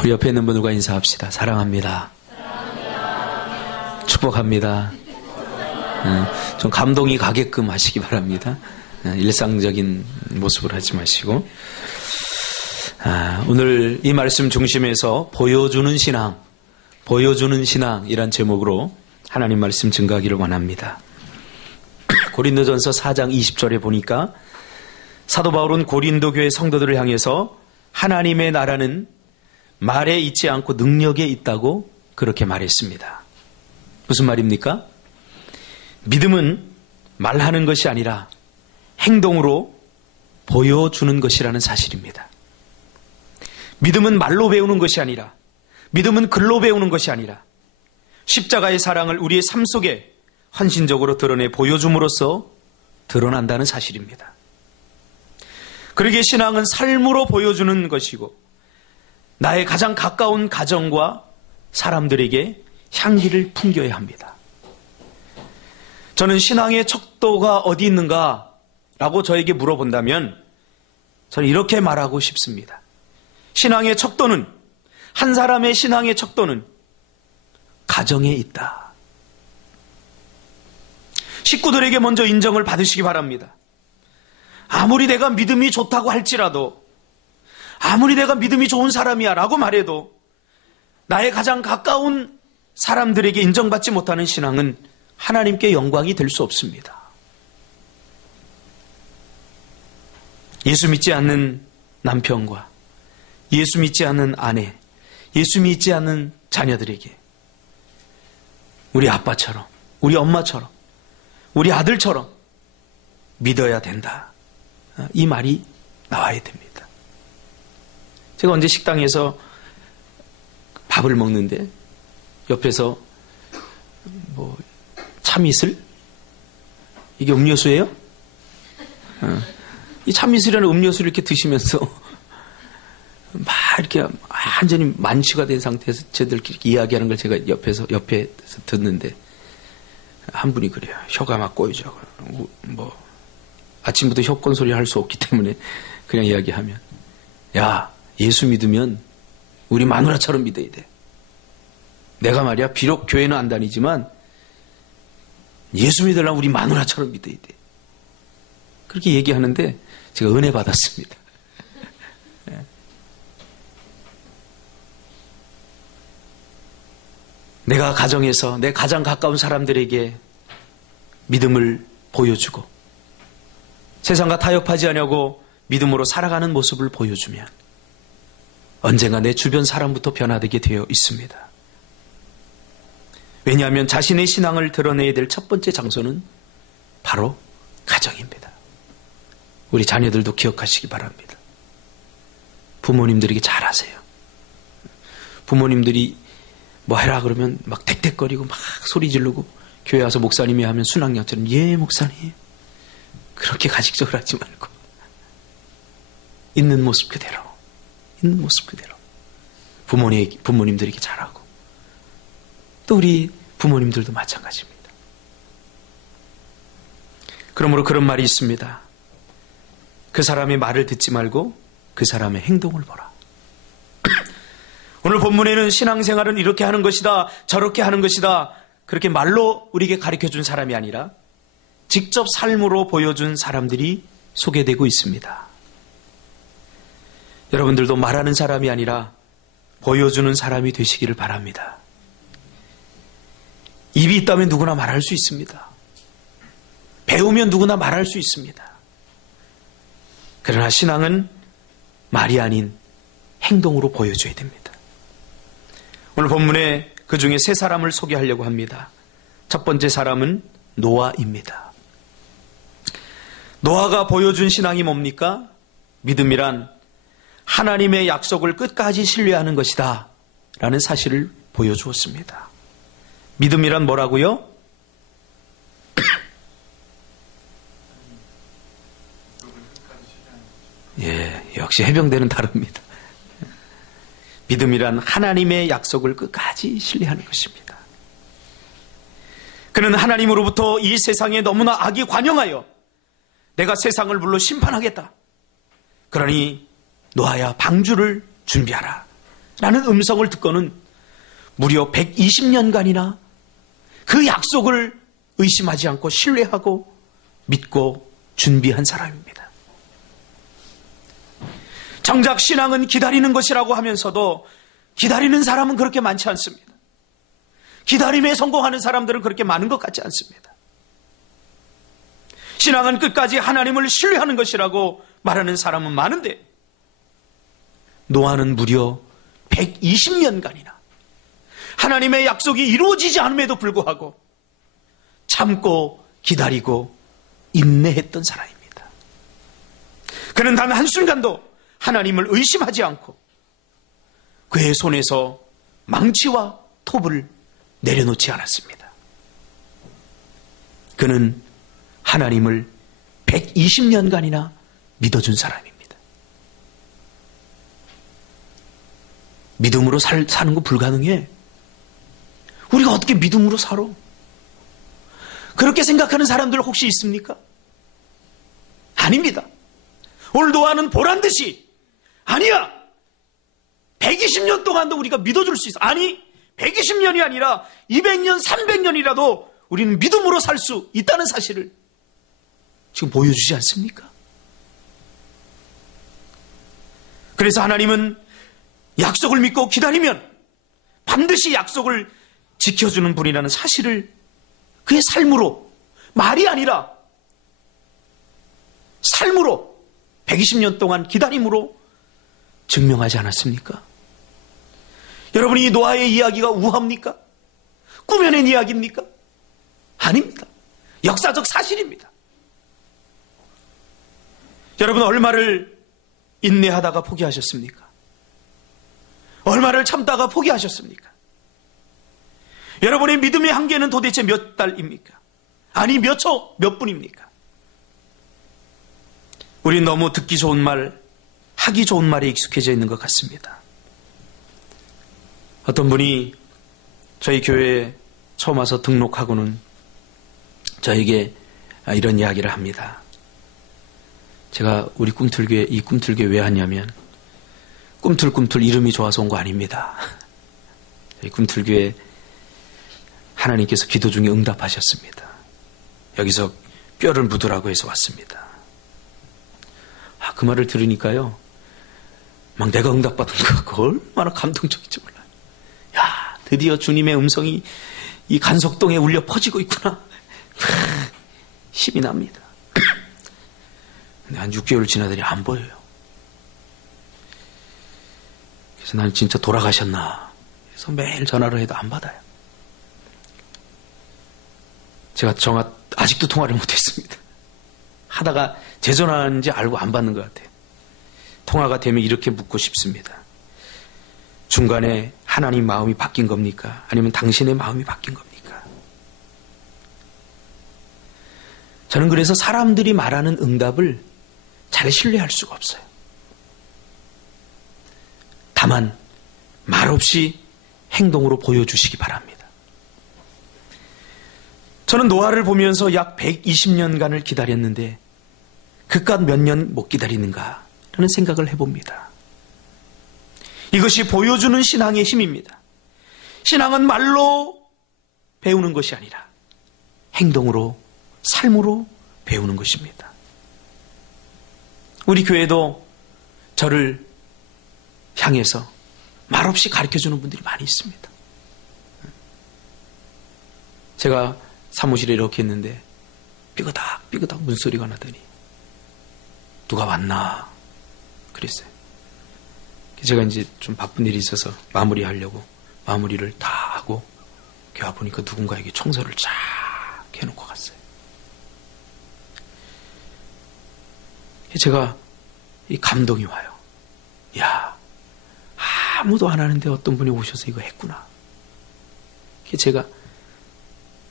우리 옆에 있는 분들과 인사합시다. 사랑합니다. 축복합니다. 좀 감동이 가게끔 하시기 바랍니다. 일상적인 모습을 하지 마시고. 오늘 이 말씀 중심에서 보여주는 신앙이란 제목으로 하나님 말씀 증거하기를 원합니다. 고린도전서 4장 20절에 보니까 사도 바울은 고린도 교회 성도들을 향해서 하나님의 나라는 말에 있지 않고 능력에 있다고 그렇게 말했습니다. 무슨 말입니까? 믿음은 말하는 것이 아니라 행동으로 보여주는 것이라는 사실입니다. 믿음은 말로 배우는 것이 아니라, 믿음은 글로 배우는 것이 아니라 십자가의 사랑을 우리의 삶 속에 헌신적으로 드러내 보여줌으로써 드러난다는 사실입니다. 그러기에 신앙은 삶으로 보여주는 것이고 나의 가장 가까운 가정과 사람들에게 향기를 풍겨야 합니다. 저는 신앙의 척도가 어디 있는가 라고 저에게 물어본다면 저는 이렇게 말하고 싶습니다. 신앙의 척도는, 한 사람의 신앙의 척도는 가정에 있다. 식구들에게 먼저 인정을 받으시기 바랍니다. 아무리 내가 믿음이 좋다고 할지라도, 아무리 내가 믿음이 좋은 사람이야 라고 말해도 나의 가장 가까운 사람들에게 인정받지 못하는 신앙은 하나님께 영광이 될 수 없습니다. 예수 믿지 않는 남편과 예수 믿지 않는 아내, 예수 믿지 않는 자녀들에게 우리 아빠처럼, 우리 엄마처럼, 우리 아들처럼 믿어야 된다. 이 말이 나와야 됩니다. 제가 언제 식당에서 밥을 먹는데 옆에서 참이슬? 이게 음료수예요? 이 참이슬이라는 음료수를 이렇게 드시면서 막 이렇게 완전히 만취가 된 상태에서 저들끼리 이야기하는 걸 제가 옆에서 듣는데 한 분이 그래요. 혀가 막 꼬이죠. 아침부터 혀꼰 소리 할 수 없기 때문에 그냥 이야기하면, 야, 예수 믿으면 우리 마누라처럼 믿어야 돼. 내가 말이야, 비록 교회는 안 다니지만 예수 믿으려면 우리 마누라처럼 믿어야 돼. 그렇게 얘기하는데 제가 은혜 받았습니다. 내가 가정에서 내 가장 가까운 사람들에게 믿음을 보여주고 세상과 타협하지 않으려고 믿음으로 살아가는 모습을 보여주면 언젠가 내 주변 사람부터 변화되게 되어 있습니다. 왜냐하면 자신의 신앙을 드러내야 될 첫 번째 장소는 바로 가정입니다. 우리 자녀들도 기억하시기 바랍니다. 부모님들에게 잘하세요. 부모님들이 뭐 해라 그러면 막 뎃뎃거리고 막 소리 지르고 교회 와서 목사님이 하면 순학년처럼 예 목사님 그렇게 가식적으로 하지 말고 있는 모습 그대로 부모님들에게 잘하고 또 우리 부모님들도 마찬가지입니다. 그러므로 그런 말이 있습니다. 그 사람의 말을 듣지 말고 그 사람의 행동을 보라. 오늘 본문에는 신앙생활은 이렇게 하는 것이다, 저렇게 하는 것이다, 그렇게 말로 우리에게 가르쳐준 사람이 아니라 직접 삶으로 보여준 사람들이 소개되고 있습니다. 여러분들도 말하는 사람이 아니라 보여주는 사람이 되시기를 바랍니다. 입이 있다면 누구나 말할 수 있습니다. 배우면 누구나 말할 수 있습니다. 그러나 신앙은 말이 아닌 행동으로 보여줘야 됩니다. 오늘 본문에 그 중에 세 사람을 소개하려고 합니다. 첫 번째 사람은 노아입니다. 노아가 보여준 신앙이 뭡니까? 믿음이란 하나님의 약속을 끝까지 신뢰하는 것이다 라는 사실을 보여주었습니다. 믿음이란 뭐라고요? 예, 역시 해병대는 다릅니다. 믿음이란 하나님의 약속을 끝까지 신뢰하는 것입니다. 그는 하나님으로부터 이 세상에 너무나 악이 관영하여 내가 세상을 물로 심판하겠다. 그러니 노아야 방주를 준비하라 라는 음성을 듣고는 무려 120년간이나 그 약속을 의심하지 않고 신뢰하고 믿고 준비한 사람입니다. 정작 신앙은 기다리는 것이라고 하면서도 기다리는 사람은 그렇게 많지 않습니다. 기다림에 성공하는 사람들은 그렇게 많은 것 같지 않습니다. 신앙은 끝까지 하나님을 신뢰하는 것이라고 말하는 사람은 많은데 노아는 무려 120년간이나 하나님의 약속이 이루어지지 않음에도 불구하고 참고 기다리고 인내했던 사람입니다. 그는 단 한순간도 하나님을 의심하지 않고 그의 손에서 망치와 톱을 내려놓지 않았습니다. 그는 하나님을 120년간이나 믿어준 사람입니다. 믿음으로 사는 거 불가능해. 우리가 어떻게 믿음으로 살아? 그렇게 생각하는 사람들 혹시 있습니까? 아닙니다. 오늘 노아는 보란듯이 아니야. 120년 동안도 우리가 믿어줄 수 있어. 아니 120년이 아니라 200년, 300년이라도 우리는 믿음으로 살 수 있다는 사실을 지금 보여주지 않습니까? 그래서 하나님은 약속을 믿고 기다리면 반드시 약속을 지켜주는 분이라는 사실을 그의 삶으로, 말이 아니라 삶으로 120년 동안 기다림으로 증명하지 않았습니까? 여러분, 이 노아의 이야기가 우화입니까? 꾸며낸 이야기입니까? 아닙니다. 역사적 사실입니다. 여러분, 얼마를 인내하다가 포기하셨습니까? 얼마를 참다가 포기하셨습니까? 여러분의 믿음의 한계는 도대체 몇 달입니까? 아니 몇 초, 몇 분입니까? 우린 너무 듣기 좋은 말, 하기 좋은 말에 익숙해져 있는 것 같습니다. 어떤 분이 저희 교회에 처음 와서 등록하고는 저에게 이런 이야기를 합니다. 제가 우리 꿈틀교회, 이 꿈틀교회 왜 왔냐면 꿈틀꿈틀 이름이 좋아서 온 거 아닙니다. 저희 꿈틀교회 하나님께서 기도 중에 응답하셨습니다. 여기서 뼈를 묻으라고 해서 왔습니다. 그 말을 들으니까요, 막 내가 응답받은 것 같고 얼마나 감동적인지 몰라요. 야, 드디어 주님의 음성이 이 간석동에 울려 퍼지고 있구나. 힘이 납니다. 근데 한 6개월 지나더니 안 보여요. 그래서 난 진짜 돌아가셨나. 그래서 매일 전화를 해도 안 받아요. 제가 아직도 통화를 못했습니다. 하다가 제 전화인지 알고 안 받는 것 같아요. 통화가 되면 이렇게 묻고 싶습니다. 중간에 하나님 마음이 바뀐 겁니까? 아니면 당신의 마음이 바뀐 겁니까? 저는 그래서 사람들이 말하는 응답을 잘 신뢰할 수가 없어요. 다만 말없이 행동으로 보여주시기 바랍니다. 저는 노아를 보면서 약 120년간을 기다렸는데 그깟 몇 년 못 기다리는가 라는 생각을 해봅니다. 이것이 보여주는 신앙의 힘입니다. 신앙은 말로 배우는 것이 아니라 행동으로, 삶으로 배우는 것입니다. 우리 교회도 저를 향해서 말없이 가르쳐주는 분들이 많이 있습니다. 제가 사무실에 이렇게 했는데 삐그덕 문소리가 나더니 누가 왔나 그랬어요. 제가 이제 좀 바쁜 일이 있어서 마무리하려고 마무리를 다 하고 교회 보니까 누군가에게 청소를 쫙 해놓고 갔어요. 제가 이 감동이 와요. 야, 아무도 안 하는데 어떤 분이 오셔서 이거 했구나. 제가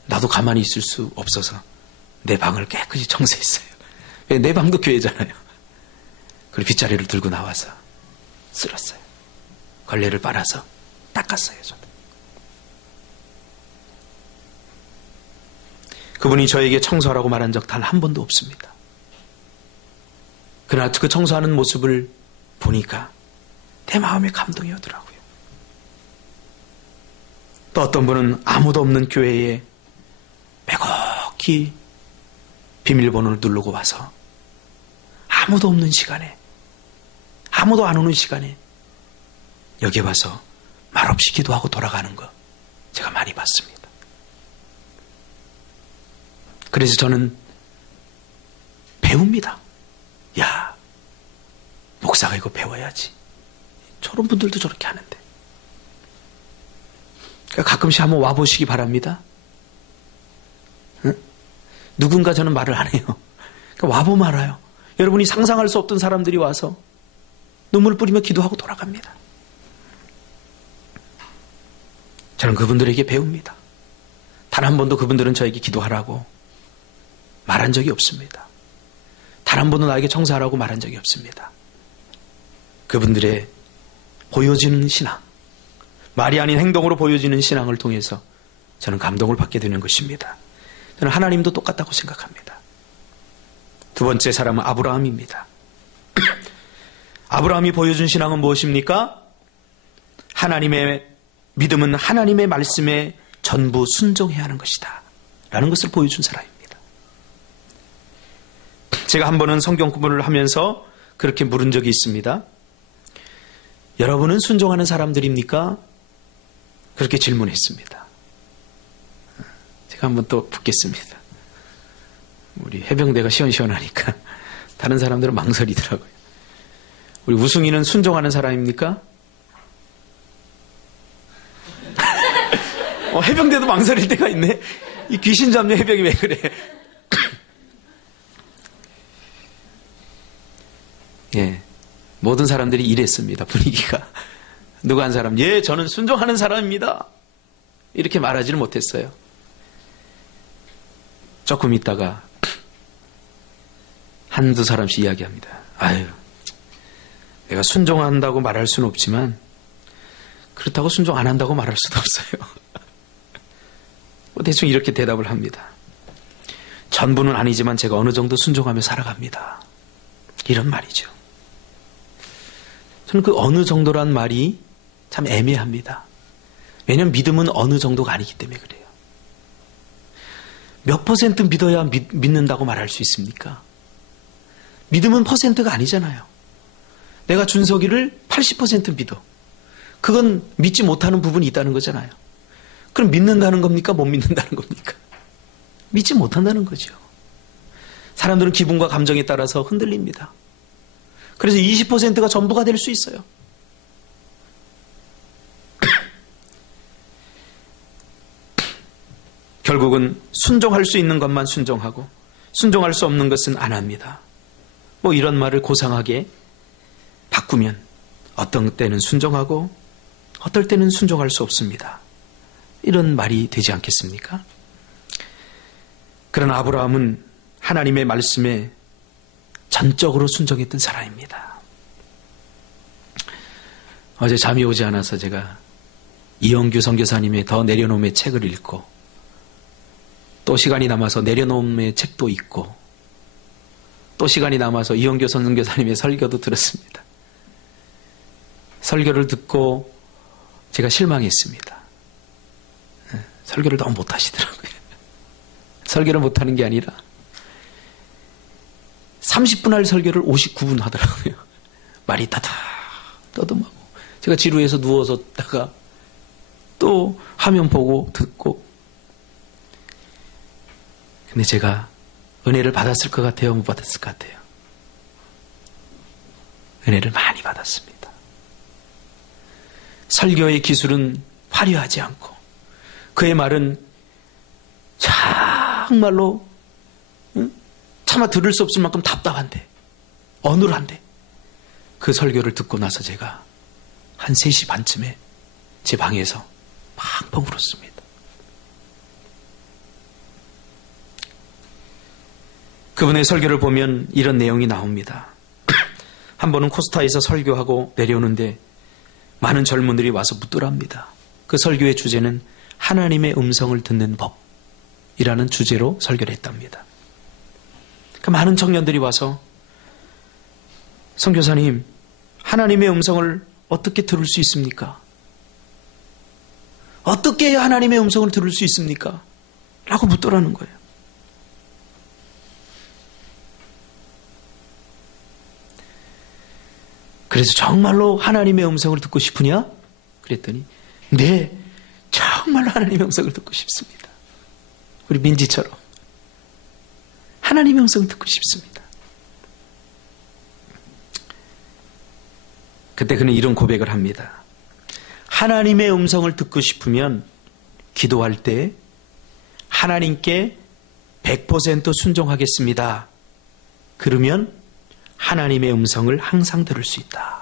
나도 가만히 있을 수 없어서 내 방을 깨끗이 청소했어요. 내 방도 교회잖아요. 그리고 빗자루를 들고 나와서 쓸었어요. 걸레를 빨아서 닦았어요. 저도. 그분이 저에게 청소하라고 말한 적 단 한 번도 없습니다. 그러나 그 청소하는 모습을 보니까 내 마음에 감동이 오더라고요. 또 어떤 분은 아무도 없는 교회에 빼곡히 비밀번호를 누르고 와서 아무도 없는 시간에, 아무도 안 오는 시간에 여기 와서 말없이 기도하고 돌아가는 거 제가 많이 봤습니다. 그래서 저는 배웁니다. 야, 목사가 이거 배워야지. 저런 분들도 저렇게 하는데. 그러니까 가끔씩 한번 와보시기 바랍니다. 응? 누군가 저는 말을 안 해요. 그러니까 와보면 알아요. 여러분이 상상할 수 없던 사람들이 와서 눈물을 뿌리며 기도하고 돌아갑니다. 저는 그분들에게 배웁니다. 단 한 번도 그분들은 저에게 기도하라고 말한 적이 없습니다. 단 한 번도 나에게 청사하라고 말한 적이 없습니다. 그분들의 보여지는 신앙, 말이 아닌 행동으로 보여지는 신앙을 통해서 저는 감동을 받게 되는 것입니다. 저는 하나님도 똑같다고 생각합니다. 두 번째 사람은 아브라함입니다. 아브라함이 보여준 신앙은 무엇입니까? 하나님의 믿음은 하나님의 말씀에 전부 순종해야 하는 것이다 라는 것을 보여준 사람입니다. 제가 한 번은 성경 공부를 하면서 그렇게 물은 적이 있습니다. 여러분은 순종하는 사람들입니까? 그렇게 질문했습니다. 제가 한번 또 묻겠습니다. 우리 해병대가 시원시원하니까 다른 사람들은 망설이더라고요. 우리 우승이는 순종하는 사람입니까? 해병대도 망설일 때가 있네. 이 귀신 잡는 해병이 왜 그래? 예, 모든 사람들이 이랬습니다. 분위기가. 누가 한 사람, 예, 저는 순종하는 사람입니다. 이렇게 말하지는 못했어요. 조금 있다가 한두 사람씩 이야기합니다. 아유, 내가 순종한다고 말할 수는 없지만 그렇다고 순종 안 한다고 말할 수도 없어요. 대충 이렇게 대답을 합니다. 전부는 아니지만 제가 어느 정도 순종하며 살아갑니다. 이런 말이죠. 저는 그 어느 정도란 말이 참 애매합니다. 왜냐하면 믿음은 어느 정도가 아니기 때문에 그래요. 몇 퍼센트 믿어야 믿는다고 말할 수 있습니까? 믿음은 퍼센트가 아니잖아요. 내가 준석이를 80% 믿어. 그건 믿지 못하는 부분이 있다는 거잖아요. 그럼 믿는다는 겁니까? 못 믿는다는 겁니까? 믿지 못한다는 거죠. 사람들은 기분과 감정에 따라서 흔들립니다. 그래서 20%가 전부가 될 수 있어요. 결국은 순종할 수 있는 것만 순종하고 순종할 수 없는 것은 안 합니다. 뭐 이런 말을 고상하게 바꾸면 어떤 때는 순종하고 어떨 때는 순종할 수 없습니다. 이런 말이 되지 않겠습니까? 그러나 아브라함은 하나님의 말씀에 전적으로 순종했던 사람입니다. 어제 잠이 오지 않아서 제가 이영규 선교사님의 더 내려놓음의 책을 읽고 또 시간이 남아서 내려놓음의 책도 읽고 또 시간이 남아서 이영규 선교사님의 설교도 들었습니다. 설교를 듣고 제가 실망했습니다. 설교를 너무 못하시더라고요. 설교를 못하는 게 아니라 30분 할 설교를 59분 하더라고요. 말이 따다 떠듬하고 제가 지루해서 누워서 다가 또 화면 보고 듣고. 근데 제가 은혜를 받았을 것 같아요? 못 받았을 것 같아요? 은혜를 많이 받았습니다. 설교의 기술은 화려하지 않고 그의 말은 정말로 차마 들을 수 없을 만큼 답답한데 어눌한데 그 설교를 듣고 나서 제가 한 3시 반쯤에 제 방에서 팡팡 울었습니다. 그분의 설교를 보면 이런 내용이 나옵니다. 한 번은 코스타에서 설교하고 내려오는데 많은 젊은들이 와서 묻더랍니다. 그 설교의 주제는 하나님의 음성을 듣는 법이라는 주제로 설교를 했답니다. 그 많은 청년들이 와서 선교사님, 하나님의 음성을 어떻게 들을 수 있습니까? 어떻게 해야 하나님의 음성을 들을 수 있습니까? 라고 묻더라는 거예요. 그래서 정말로 하나님의 음성을 듣고 싶으냐? 그랬더니 네, 정말로 하나님의 음성을 듣고 싶습니다. 우리 민지처럼 하나님의 음성을 듣고 싶습니다. 그때 그는 이런 고백을 합니다. 하나님의 음성을 듣고 싶으면 기도할 때 하나님께 100% 순종하겠습니다. 그러면 하나님의 음성을 항상 들을 수 있다.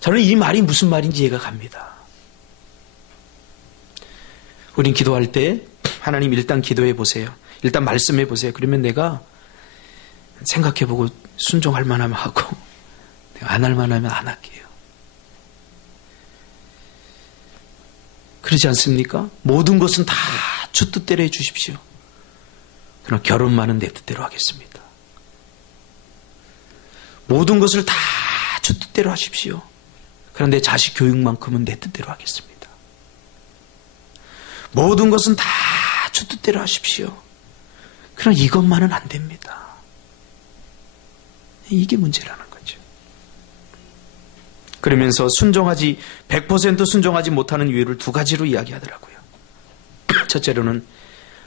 저는 이 말이 무슨 말인지 이해가 갑니다. 우린 기도할 때 하나님 일단 기도해 보세요. 일단 말씀해 보세요. 그러면 내가 생각해 보고 순종할 만하면 하고 안 할 만하면 안 할게요. 그러지 않습니까? 모든 것은 다 주 뜻대로 해 주십시오. 그러나 결혼만은 내 뜻대로 하겠습니다. 모든 것을 다 주 뜻대로 하십시오. 그런데 자식 교육만큼은 내 뜻대로 하겠습니다. 모든 것은 다 주 뜻대로 하십시오. 그러나 이것만은 안 됩니다. 이게 문제라는 거죠. 그러면서 100% 순종하지 못하는 이유를 두 가지로 이야기하더라고요. 첫째로는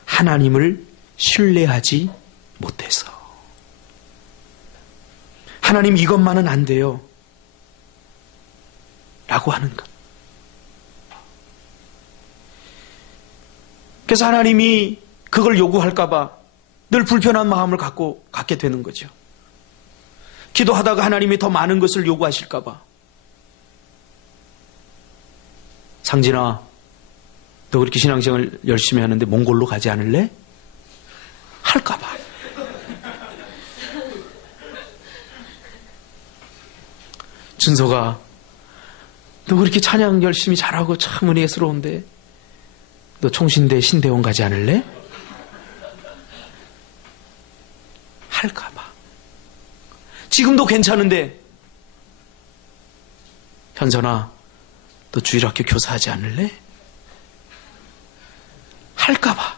하나님을 신뢰하지 못해서. 하나님 이것만은 안 돼요. 라고 하는 것. 그래서 하나님이 그걸 요구할까봐 늘 불편한 마음을 갖게 되는 거죠. 기도하다가 하나님이 더 많은 것을 요구하실까봐. 상진아, 너 그렇게 신앙생활 열심히 하는데 몽골로 가지 않을래? 할까봐. 준서가, 너 그렇게 찬양 열심히 잘하고 참 은혜스러운데 너 총신대 신대원 가지 않을래? 할까봐. 지금도 괜찮은데 현선아, 너 주일학교 교사하지 않을래? 할까봐.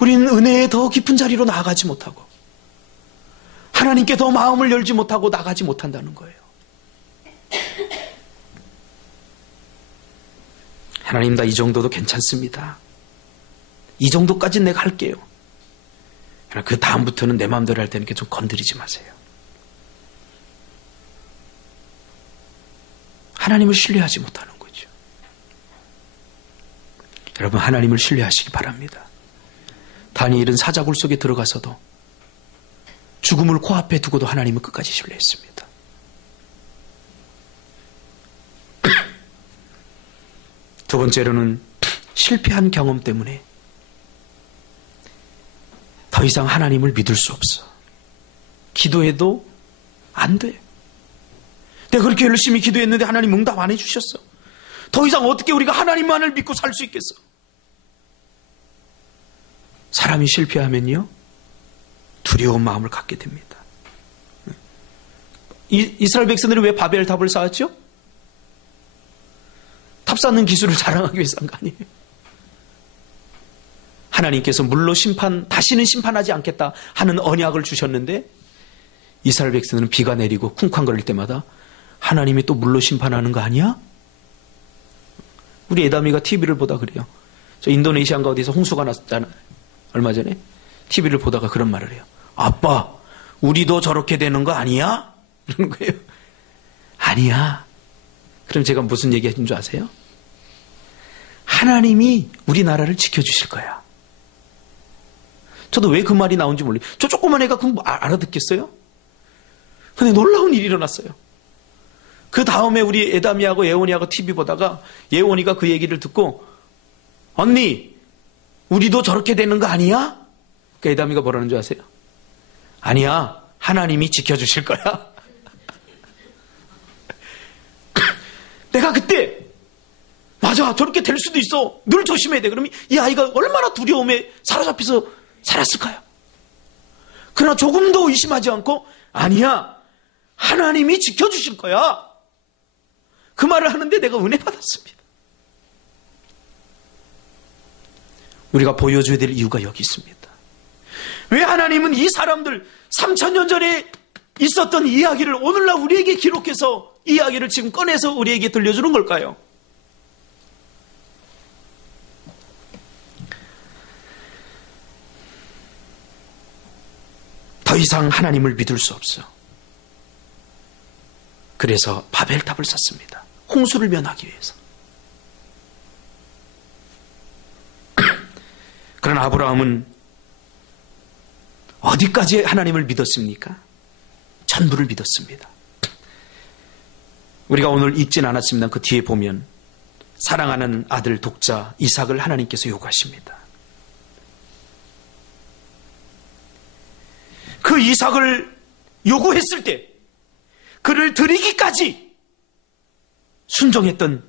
우리는 은혜의 더 깊은 자리로 나아가지 못하고 하나님께 더 마음을 열지 못하고 나가지 못한다는 거예요. 하나님, 나 이 정도도 괜찮습니다. 이 정도까지는 내가 할게요. 그러나 그 다음부터는 내 마음대로 할 테니까 좀 건드리지 마세요. 하나님을 신뢰하지 못하는 거죠. 여러분, 하나님을 신뢰하시기 바랍니다. 다니엘은 사자굴 속에 들어가서도 죽음을 코앞에 두고도 하나님을 끝까지 신뢰했습니다. 두 번째로는 실패한 경험 때문에 더 이상 하나님을 믿을 수 없어. 기도해도 안 돼. 내가 그렇게 열심히 기도했는데 하나님 응답 안 해주셨어. 더 이상 어떻게 우리가 하나님만을 믿고 살 수 있겠어? 사람이 실패하면요, 두려운 마음을 갖게 됩니다. 이스라엘 백성들이 왜 바벨탑을 쌓았죠? 탑 쌓는 기술을 자랑하기 위해서 한 거 아니에요. 하나님께서 물로 다시는 심판하지 않겠다 하는 언약을 주셨는데 이스라엘 백성들은 비가 내리고 쿵쾅거릴 때마다 하나님이 또 물로 심판하는 거 아니야? 우리 애담이가 TV를 보다 그래요. 저 인도네시아인가 어디서 홍수가 났잖아요. 얼마 전에 TV를 보다가 그런 말을 해요. 아빠, 우리도 저렇게 되는 거 아니야? 그러는 거예요. 아니야. 그럼 제가 무슨 얘기 하신 줄 아세요? 하나님이 우리나라를 지켜주실 거야. 저도 왜 그 말이 나온지 몰라요. 저 조그만 애가 그거 알아듣겠어요? 근데 놀라운 일이 일어났어요. 그 다음에 우리 애담이하고 예원이하고 TV 보다가 예원이가 그 얘기를 듣고 언니, 우리도 저렇게 되는 거 아니야? 그 애담이가 뭐라는 줄 아세요? 아니야, 하나님이 지켜주실 거야. 내가 그때 맞아, 저렇게 될 수도 있어, 늘 조심해야 돼. 그러면 이 아이가 얼마나 두려움에 사로잡혀서 살았을까요? 그러나 조금도 의심하지 않고 아니야, 하나님이 지켜주실 거야. 그 말을 하는데 내가 은혜 받았습니다. 우리가 보여줘야 될 이유가 여기 있습니다. 왜 하나님은 이 사람들 3000년 전에 있었던 이야기를 오늘날 우리에게 기록해서 이야기를 지금 꺼내서 우리에게 들려주는 걸까요? 더 이상 하나님을 믿을 수 없어. 그래서 바벨탑을 쌓습니다. 홍수를 면하기 위해서. 그러나 아브라함은 어디까지 하나님을 믿었습니까? 전부를 믿었습니다. 우리가 오늘 읽진 않았습니다. 그 뒤에 보면 사랑하는 아들 독자 이삭을 하나님께서 요구하십니다. 그 이삭을 요구했을 때 그를 드리기까지 순종했던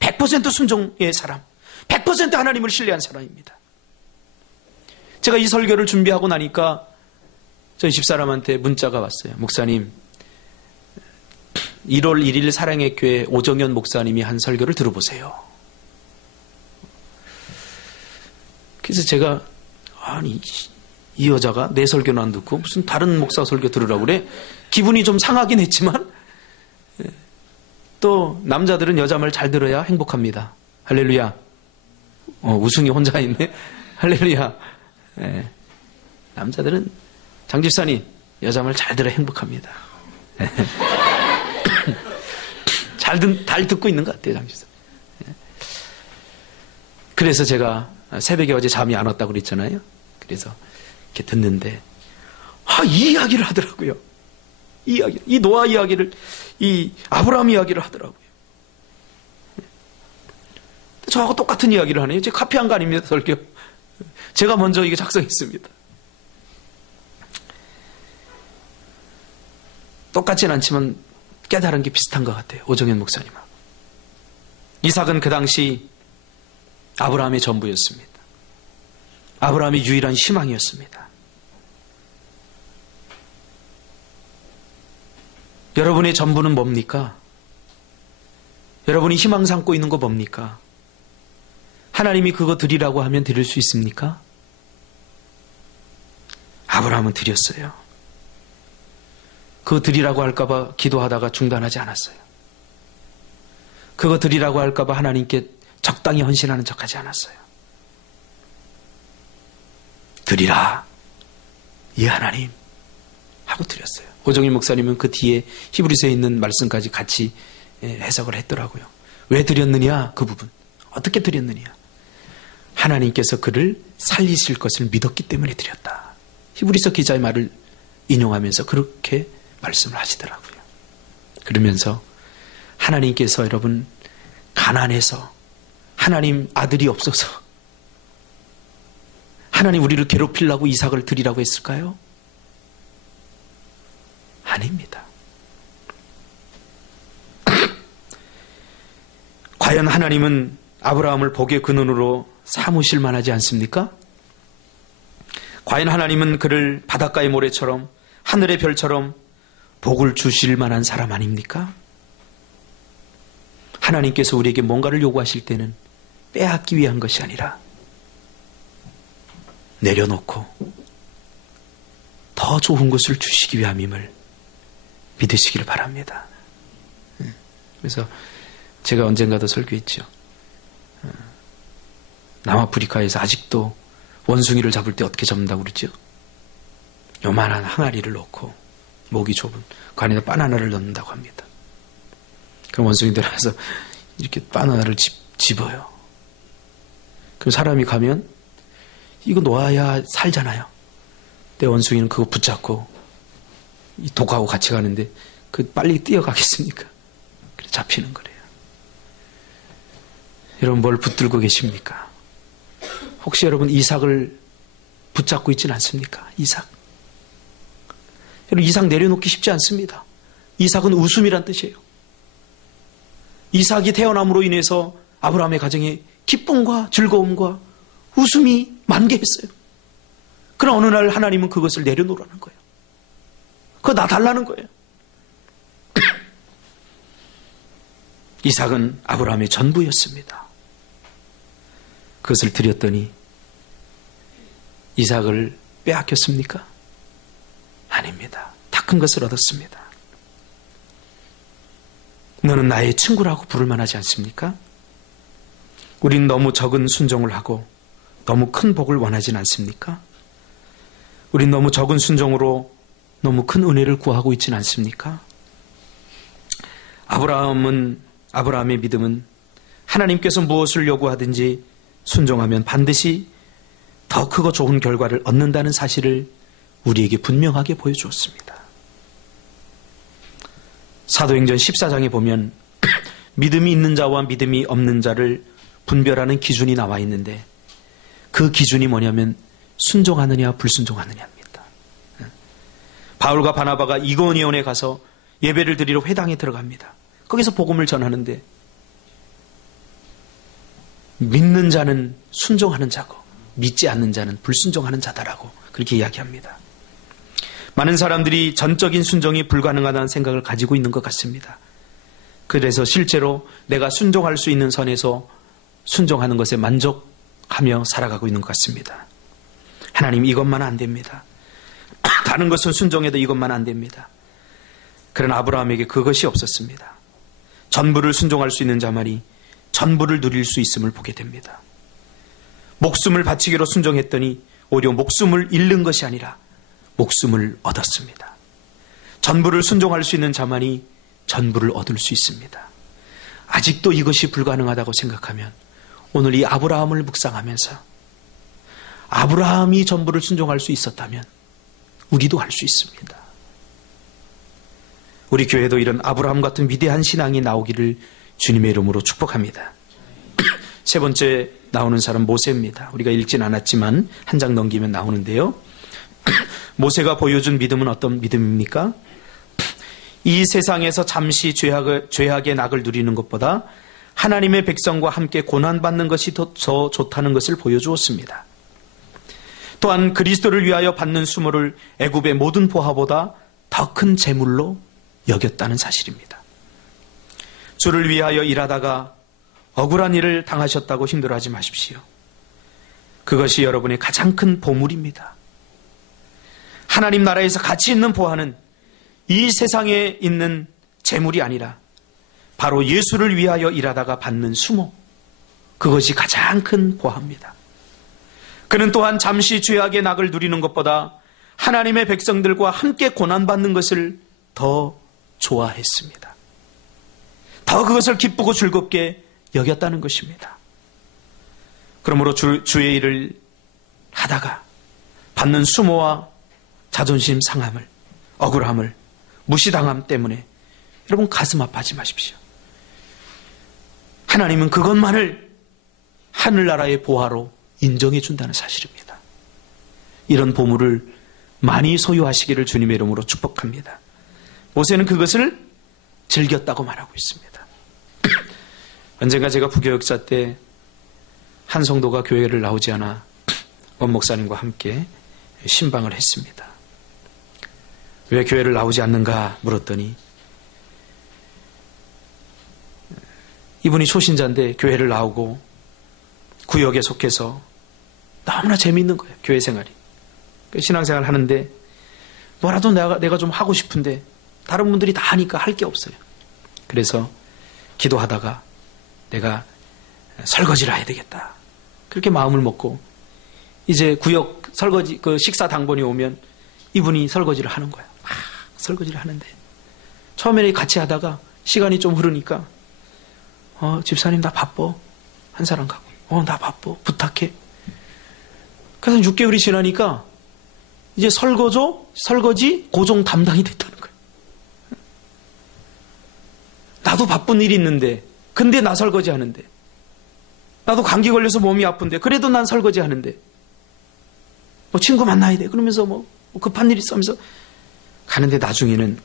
100% 순종의 사람, 100% 하나님을 신뢰한 사람입니다. 제가 이 설교를 준비하고 나니까 저희 집사람한테 문자가 왔어요. 목사님, 1월 1일 사랑의 교회 오정현 목사님이 한 설교를 들어보세요. 그래서 제가 아니 이 여자가 내 설교는 안 듣고 무슨 다른 목사 설교 들으라고 그래? 기분이 좀 상하긴 했지만 또 남자들은 여자 말 잘 들어야 행복합니다. 할렐루야. 우승이 혼자 있네. 할렐루야. 네. 남자들은 장집사님 여자 말 잘 들어야 행복합니다. 잘 듣고 있는 것 같아요, 장집사. 그래서 제가 새벽에 어제 잠이 안 왔다고 그랬잖아요. 그래서 이렇게 듣는데 이 이야기를 하더라고요. 이 노아 이야기를, 이 아브라함 이야기를 하더라고요. 저하고 똑같은 이야기를 하네요. 제가 카피한 거 아닙니다, 설교. 제가 먼저 이게 작성했습니다. 똑같진 않지만 깨달은 게 비슷한 것 같아요. 오정현 목사님하고. 이삭은 그 당시 아브라함의 전부였습니다. 아브라함의 유일한 희망이었습니다. 여러분의 전부는 뭡니까? 여러분이 희망 삼고 있는 거 뭡니까? 하나님이 그거 드리라고 하면 드릴 수 있습니까? 아브라함은 드렸어요. 그거 드리라고 할까봐 기도하다가 중단하지 않았어요. 그거 드리라고 할까봐 하나님께 적당히 헌신하는 척하지 않았어요. 드리라, 이 하나님 하고 드렸어요. 오정일 목사님은 그 뒤에 히브리서에 있는 말씀까지 같이 해석을 했더라고요. 왜 드렸느냐? 그 부분. 어떻게 드렸느냐? 하나님께서 그를 살리실 것을 믿었기 때문에 드렸다. 히브리서 기자의 말을 인용하면서 그렇게 말씀을 하시더라고요. 그러면서 하나님께서 여러분 가난해서 하나님 아들이 없어서 하나님 우리를 괴롭히려고 이삭을 드리라고 했을까요? 아닙니다. 과연 하나님은 아브라함을 복의 근원으로 삼으실 만하지 않습니까? 과연 하나님은 그를 바닷가의 모래처럼 하늘의 별처럼 복을 주실 만한 사람 아닙니까? 하나님께서 우리에게 뭔가를 요구하실 때는 빼앗기 위한 것이 아니라 내려놓고 더 좋은 것을 주시기 위함임을 믿으시기를 바랍니다. 그래서 제가 언젠가도 설교했죠. 남아프리카에서 아직도 원숭이를 잡을 때 어떻게 잡는다고 그러죠? 요만한 항아리를 놓고 목이 좁은 그 안에다 바나나를 넣는다고 합니다. 그럼 원숭이들 와서 이렇게 바나나를 집어요. 그럼 사람이 가면 이거 놓아야 살잖아요. 근데 원숭이는 그거 붙잡고 이 독하고 같이 가는데 그 빨리 뛰어가겠습니까? 그래 잡히는 거래요. 여러분 뭘 붙들고 계십니까? 혹시 여러분 이삭을 붙잡고 있지는 않습니까? 이삭. 여러분 이삭 내려놓기 쉽지 않습니다. 이삭은 웃음이란 뜻이에요. 이삭이 태어남으로 인해서 아브라함의 가정에 기쁨과 즐거움과 웃음이 만개했어요. 그러나 어느 날 하나님은 그것을 내려놓으라는 거예요. 그거 나 달라는 거예요. 이삭은 아브라함의 전부였습니다. 그것을 드렸더니 이삭을 빼앗겼습니까? 아닙니다. 다 큰 것을 얻었습니다. 너는 나의 친구라고 부를 만하지 않습니까? 우린 너무 적은 순종을 하고 너무 큰 복을 원하진 않습니까? 우린 너무 적은 순종으로 너무 큰 은혜를 구하고 있지는 않습니까? 아브라함의 믿음은 하나님께서 무엇을 요구하든지 순종하면 반드시 더 크고 좋은 결과를 얻는다는 사실을 우리에게 분명하게 보여주었습니다. 사도행전 14장에 보면 믿음이 있는 자와 믿음이 없는 자를 분별하는 기준이 나와 있는데 그 기준이 뭐냐면 순종하느냐 불순종하느냐입니다. 바울과 바나바가 이고니온에 가서 예배를 드리러 회당에 들어갑니다. 거기서 복음을 전하는데 믿는 자는 순종하는 자고 믿지 않는 자는 불순종하는 자다라고 그렇게 이야기합니다. 많은 사람들이 전적인 순종이 불가능하다는 생각을 가지고 있는 것 같습니다. 그래서 실제로 내가 순종할 수 있는 선에서 순종하는 것에 만족하며 살아가고 있는 것 같습니다. 하나님 이것만 안 됩니다. 다른 것은 순종해도 이것만 안 됩니다. 그러나 아브라함에게 그것이 없었습니다. 전부를 순종할 수 있는 자만이 전부를 누릴 수 있음을 보게 됩니다. 목숨을 바치기로 순종했더니 오히려 목숨을 잃는 것이 아니라 목숨을 얻었습니다. 전부를 순종할 수 있는 자만이 전부를 얻을 수 있습니다. 아직도 이것이 불가능하다고 생각하면 오늘 이 아브라함을 묵상하면서 아브라함이 전부를 순종할 수 있었다면 우리도 할 수 있습니다. 우리 교회도 이런 아브라함 같은 위대한 신앙이 나오기를 주님의 이름으로 축복합니다. 세 번째 나오는 사람 모세입니다. 우리가 읽진 않았지만 한 장 넘기면 나오는데요. 모세가 보여준 믿음은 어떤 믿음입니까? 이 세상에서 잠시 죄악의 낙을 누리는 것보다 하나님의 백성과 함께 고난받는 것이 더 좋다는 것을 보여주었습니다. 또한 그리스도를 위하여 받는 수모를 애굽의 모든 보화보다 더 큰 재물로 여겼다는 사실입니다. 주를 위하여 일하다가 억울한 일을 당하셨다고 힘들어하지 마십시오. 그것이 여러분의 가장 큰 보물입니다. 하나님 나라에서 가치 있는 보화는 이 세상에 있는 재물이 아니라 바로 예수를 위하여 일하다가 받는 수모, 그것이 가장 큰 보화입니다. 그는 또한 잠시 죄악의 낙을 누리는 것보다 하나님의 백성들과 함께 고난받는 것을 더 좋아했습니다. 더 그것을 기쁘고 즐겁게 여겼다는 것입니다. 그러므로 주의 일을 하다가 받는 수모와 자존심 상함을, 억울함을, 무시당함 때문에 여러분 가슴 아파하지 마십시오. 하나님은 그것만을 하늘나라의 보화로 인정해 준다는 사실입니다. 이런 보물을 많이 소유하시기를 주님의 이름으로 축복합니다. 모세는 그것을 즐겼다고 말하고 있습니다. 언젠가 제가 부교역사 때 한 성도가 교회를 나오지 않아 원 목사님과 함께 신방을 했습니다. 왜 교회를 나오지 않는가 물었더니 이분이 초신자인데 교회를 나오고 구역에 속해서 너무나 재미있는 거예요. 교회 생활이. 신앙생활 하는데 뭐라도 내가 좀 하고 싶은데 다른 분들이 다 하니까 할 게 없어요. 그래서 기도하다가 내가 설거지를 해야 되겠다. 그렇게 마음을 먹고 이제 구역 설거지 그 식사 당번이 오면 이분이 설거지를 하는 거야. 막 설거지를 하는데 처음에는 같이 하다가 시간이 좀 흐르니까 집사님 나 바빠. 한 사람 가고 나 바빠. 부탁해. 그래서 6개월이 지나니까 이제 설거지 고정 담당이 됐다는 거예요. 나도 바쁜 일이 있는데 근데 나 설거지 하는데 나도 감기 걸려서 몸이 아픈데 그래도 난 설거지 하는데 뭐 친구 만나야 돼 그러면서 뭐 급한 일 있으면서 가는데 나중에는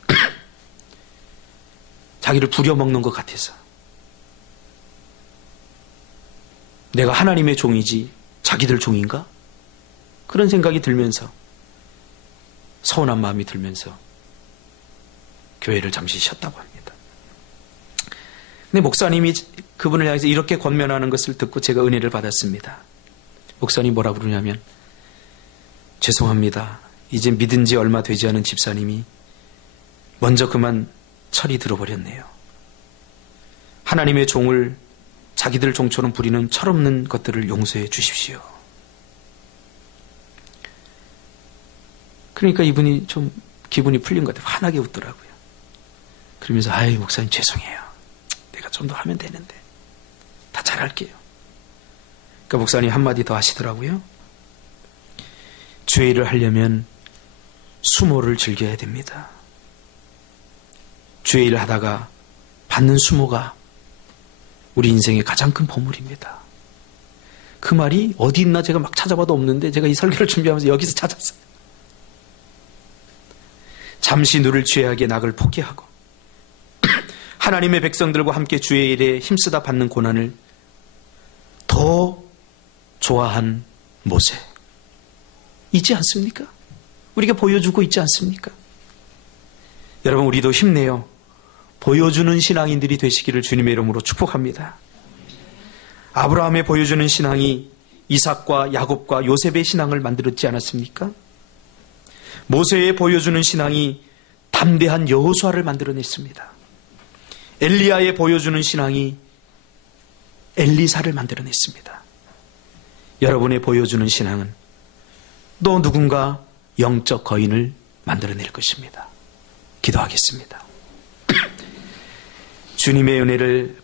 자기를 부려먹는 것 같아서 내가 하나님의 종이지 자기들 종인가? 그런 생각이 들면서 서운한 마음이 들면서 교회를 잠시 쉬었다고 합니다. 근데 목사님이 그분을 향해서 이렇게 권면하는 것을 듣고 제가 은혜를 받았습니다. 목사님이 뭐라고 그러냐면, 죄송합니다. 이제 믿은 지 얼마 되지 않은 집사님이 먼저 그만 철이 들어버렸네요. 하나님의 종을 자기들 종처럼 부리는 철없는 것들을 용서해 주십시오. 그러니까 이분이 좀 기분이 풀린 것 같아요. 환하게 웃더라고요. 그러면서 아이 목사님 죄송해요. 내가 좀 더 하면 되는데 다 잘할게요. 그러니까 목사님 한마디 더 하시더라고요. 죄를 하려면 수모를 즐겨야 됩니다. 죄를 하다가 받는 수모가 우리 인생의 가장 큰 보물입니다. 그 말이 어디 있나 제가 막 찾아봐도 없는데 제가 이 설교를 준비하면서 여기서 찾았어요. 잠시 누를 죄악의 낙을 포기하고 하나님의 백성들과 함께 주의 일에 힘쓰다 받는 고난을 더 좋아한 모세. 있지 않습니까? 우리가 보여주고 있지 않습니까? 여러분, 우리도 힘내요. 보여주는 신앙인들이 되시기를 주님의 이름으로 축복합니다. 아브라함의 보여주는 신앙이 이삭과 야곱과 요셉의 신앙을 만들었지 않았습니까? 모세의 보여주는 신앙이 담대한 여호수아를 만들어냈습니다. 엘리야의 보여주는 신앙이 엘리사를 만들어냈습니다. 여러분의 보여주는 신앙은 또 누군가 영적 거인을 만들어낼 것입니다. 기도하겠습니다. 주님의 은혜를